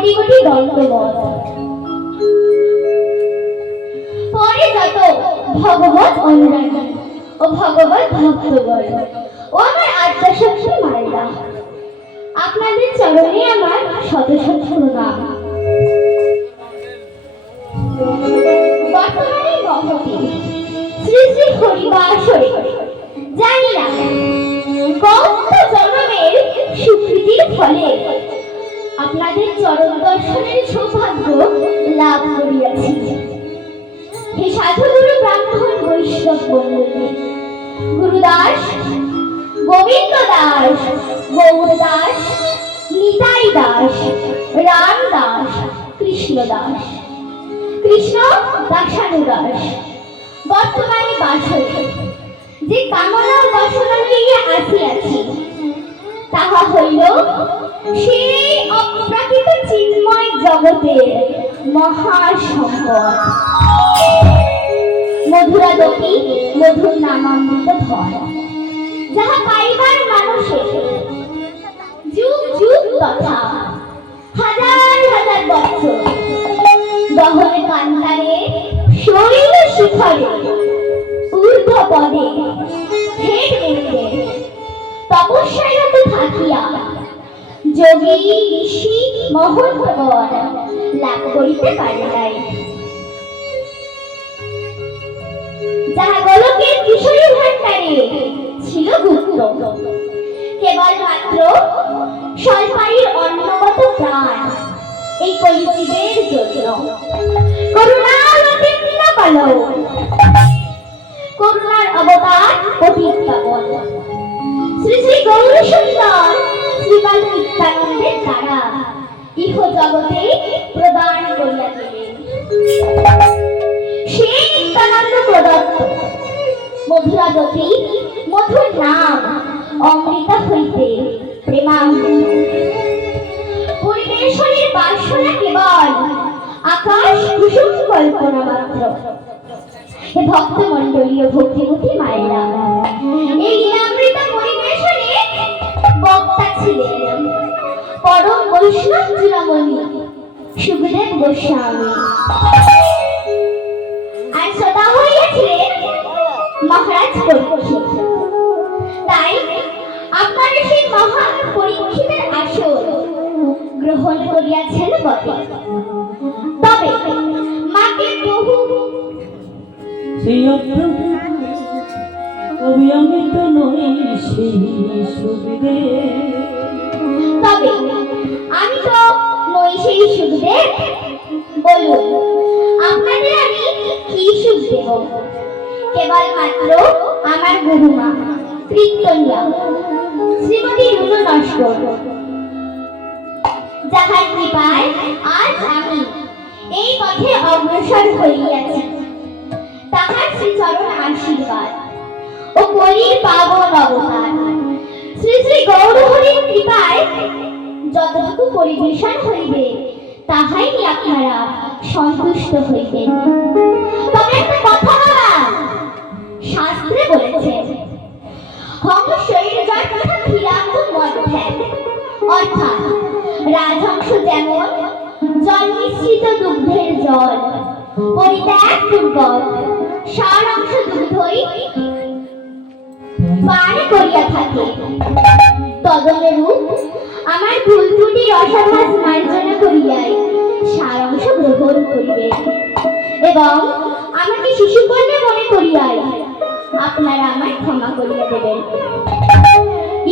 কোটি কোটি দণ্ডবত। পরে যত ভগবত অনুরাগী ও ভগবত ভক্তগণ ও আমার আত্মশক্তি মায়েরা, আপনাদের চরণে আমার শত শত প্রণাম। বর্তমানে মহতি শ্রী শ্রী হরিবাসরে জানি না কত জন্মের স্বীকৃতির ফলে আপনাদের চরণ দর্শনের সৌভাগ্য লাভ করিয়াছি। হে সাধুগুরু ব্রাহ্মণ বৈষ্ণব মণ্ডলী, গুরুদাস, গোবিন্দ দাস, গৌর দাস, নিতাই দাস, রাম দাস, কৃষ্ণ দাস, কৃষ্ণ দাসানুদাস, বর্তমানে বাসরে যে কামনা ও বাসনা লইয়া আসিয়াছি, তাহা হইল সেই অপ্রাকৃত চিন্ময় জগতের মহাসম্পদ মধুরাদপি মধুর নামামৃত ধন, যাহা পাইবার মানুষের যুগ যুগ তথা হাজার হাজার বছর গহনে কান্তারে শৈল শিখরে ঊর্ধ্ব পদে হেট মুখে তপস্যারত থাকিয়া যোগী ঋষি মহন্তগণ লাভ করিতে পারে নাই। যাহা গোলকের কিশোরী ভাণ্ডারে ছিল গুপ্ত, কেবল মাত্র স্বল্পায়ুর অন্নগত প্রাণ এই কলিযুগের জন্য করুণার অবতার অতীত পাবন শ্রী শ্রী গৌর সুন্দর শ্রীপাদ নিত্যানন্দের দ্বারা ইহ জগতে প্রদান করিয়া দিলেন। সেই নিত্যানন্দ প্রদত্ত মধুরাদপি মধুর নাম অমৃতা হইতে প্রেমামৃত। পরিবেশনের বাসনা কেবল আকাশ কুসুম কল্পনা মাত্র। হে ভক্ত মণ্ডলীয় ভক্তিমতী মায়েরা, এই লীলামৃত পরিবেশনে বক্তা ছিলেন পরম বৈষ্ণব চূড়ামণি সুখদেব গোস্বামী, আর শ্রোতা হইয়াছিলেন মহারাজ পরীক্ষিত। তাই আপনারা সেই মহান পরীক্ষিতের আসন গ্রহণ করিয়াছেন বটে, তবে মাকে বহু আমি তো নই সেই সুখদেব। বলুন আপনাদের আমি কি সুখ দেব? কেবল মাত্র আমার গুরুমা কীর্তনিয়া শ্রীমতী রুনু নস্কর, যাহার কৃপায় আজ আমি এই পথে অগ্রসর হইয়াছি, তাহার শ্রীচরণ আশীর্বাদ ও কলির পাবন অবতার শ্রী শ্রী গৌরহরির কৃপায় যতটুকু পরিবেশন হইবে তাহাই আপনারা সন্তুষ্ট হইবেন। তবে একটা কথা বলা, শাস্ত্রে বলেছে অর্থাৎ রাজহংস যেমন জল মিশ্রিত দুগ্ধের জল পরিত্যাগ পূর্বক সার অংশ দুগ্ধই পান করিয়া থাকে, তদনুরূপ আমার ভুল ত্রুটি রসাভাস মার্জনা করিয়াই সার অংশ গ্রহণ করিবে এবং আমাকে শিশুকন্যা মনে করিয়াই আপনারা আমায় ক্ষমা করিয়া দেবেন।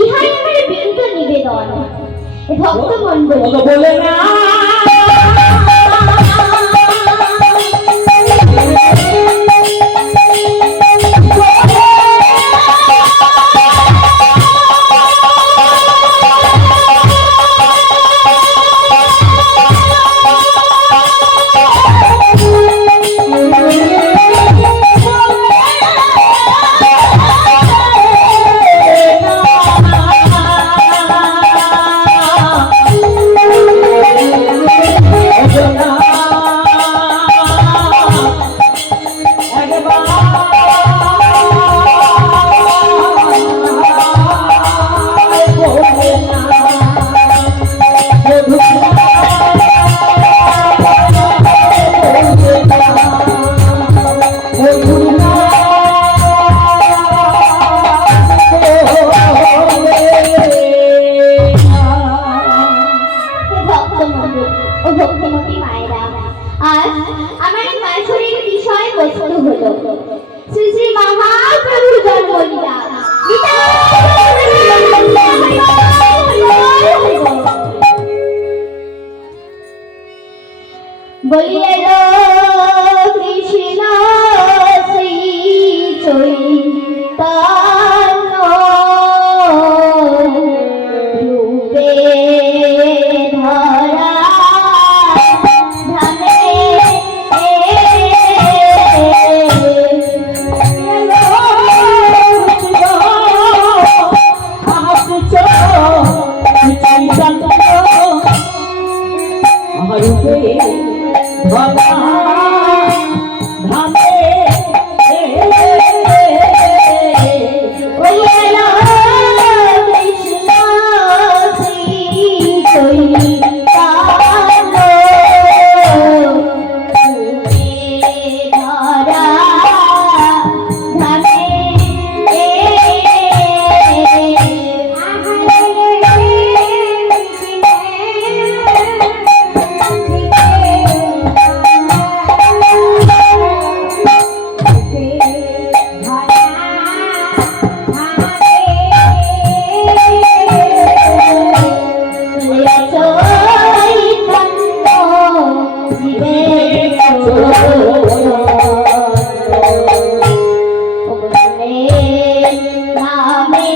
ইহাই আমার বিনীত নিবেদন। ভক্ত মণ্ডলী বলে না বলি এলো কৃষ্ণ শ্রী চৈতন্য রূপে ধরা ধামে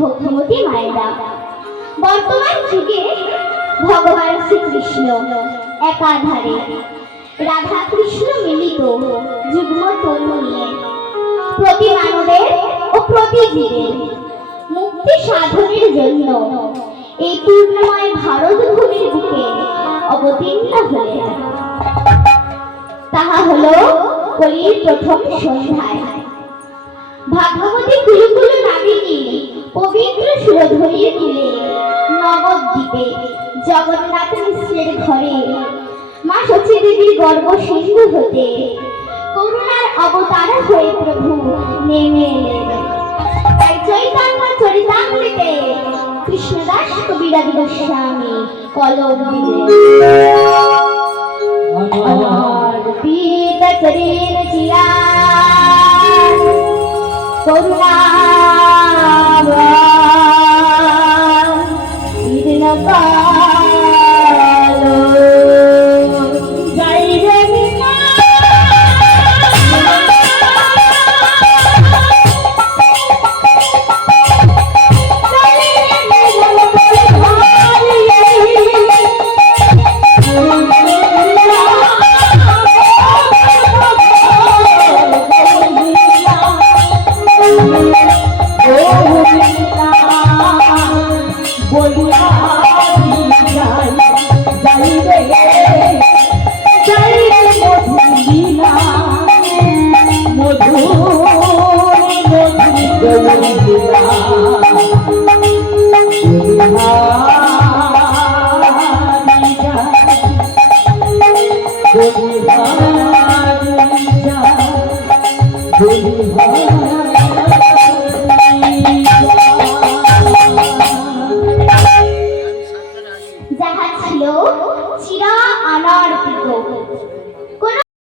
ভক্তিমতী মায়েরা, বর্তমান যুগে ভগবান শ্রীকৃষ্ণ একাধারে রাধা কৃষ্ণ মিলিত যুগ্ম তরুণ নিয়ে প্রতি মানবের ও প্রতি জীবের মুক্তি সাধনের জন্য এই পূর্ণময় ভারত ভূমির বুকে অবতীর্ণ হলেন। হলো কলির প্রথম সন্ধ্যায়। ভাগ্যবতী কুলুকুলু নাবিনী পবিত্র সুরধরির কুলে নবদ্বীপে জগন্নাথ মিশ্রের ঘরে মা শচী দেবীর গর্ভ সিন্ধু হতে করুণার অবতার হয়ে প্রভু নেমে এলেন। তাই চৈতন্য চরিতামৃতে কৃষ্ণদাস কবিরাজ গোস্বামী কলম দিলেন। আমার পীত শরীর চিরান করুণাবান ঈর্ণ কালো জয় রে বিনা যাহা ছিল চিরা অনার্পিত